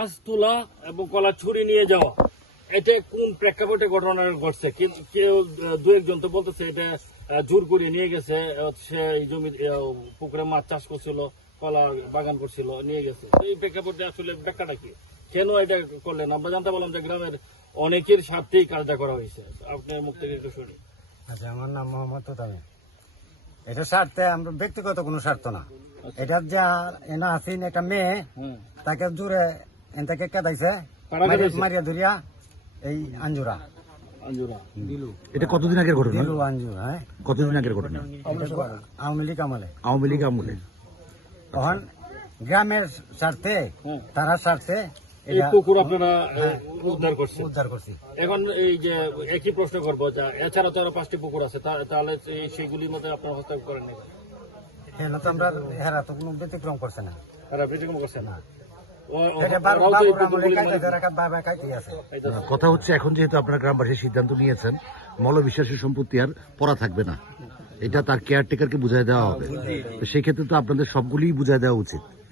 মাছ তোলা এবং কলা ছুরি নিয়ে যাওয়া এটা কোন প্রেক্ষাপটে ঘটনা ঘটছে? কেউ দু একজন তো বলতেছে এটা জোর করে নিয়ে গেছে সে এই জমি পুকুরে মাছ চাষ করছিল কলা বাগান করছিল নিয়ে গেছে। এই প্রেক্ষাপটে আসলে ব্যাখ্যাটা কি? কেন এটা করলেন? আমরা জানতে পারলাম যে গ্রামের অনেকের স্বার্থেই কাজটা করা হয়েছে। আপনার মুখ থেকে একটু শুনি। আচ্ছা আমার নাম মোহাম্মদ তোতামি এটা স্বার্থে আমরা ব্যক্তিগত কোনো স্বার্থ না। এটা যা এনা আসিন একটা মেয়ে তাকে জুড়ে এন থেকে কেদাইছে মারিয়া-? ধরিয়া এই আঞ্জুরা। আঞ্জুরা। এটা কতদিন আগের ঘটনা? দিলু হ্যাঁ। কতদিন আগের ঘটনা? আওয়ামী লীগ আমলে। আওয়ামী লীগ আমলে। তখন গ্রামের স্বার্থে তারা স্বার্থে এই এটা আপনারা উদ্ধার করছেন উদ্ধার করছি। এখন এই যে একই প্রশ্ন করব যা এছাড়া তো আরও পাঁচটি পুকুর আছে তাহলে সেগুলির মধ্যে আপনারা হস্তক্ষেপ করেন নি কেন তো আমরা হেরা তো কোনো ব্যতিক্রম করছে না। তারা ব্যতিক্রম করছে না। তো- কথা হচ্ছে এখন যেহেতু আপনার গ্রামবাসী সিদ্ধান্ত নিয়েছেন মল বিশ্বাসের সম্পত্তি আর পড়া থাকবে না। এটা তার কেয়ারটেকারকে বুঝাই দেওয়া হবে। সেক্ষেত্রে সেই ক্ষেত্রে তো আপনাদের সবগুলিই বুঝাই দেওয়া উচিত।